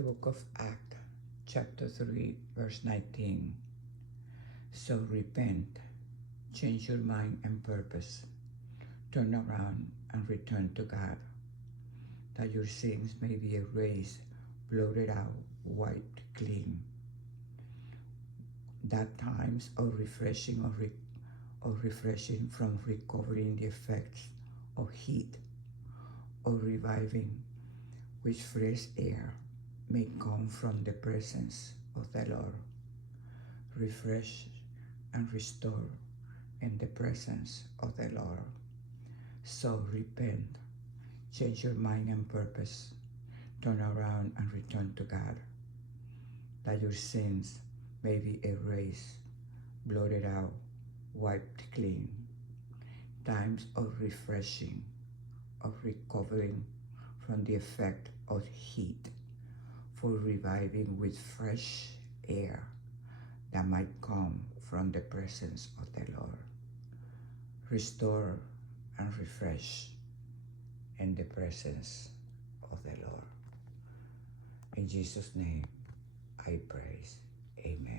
The book of Acts, chapter 3, verse 19. So repent, change your mind and purpose, turn around and return to God, that your sins may be erased, blotted out, wiped clean. That times of refreshing from recovering the effects of heat, or reviving, which fresh air may come from the presence of the Lord. Refresh and restore in the presence of the Lord. So repent, change your mind and purpose, turn around and return to God, that your sins may be erased, blotted out, wiped clean. Times of refreshing, of recovering from the effect of heat, for reviving with fresh air that might come from the presence of the Lord. Restore and refresh in the presence of the Lord. In Jesus' name I praise. Amen.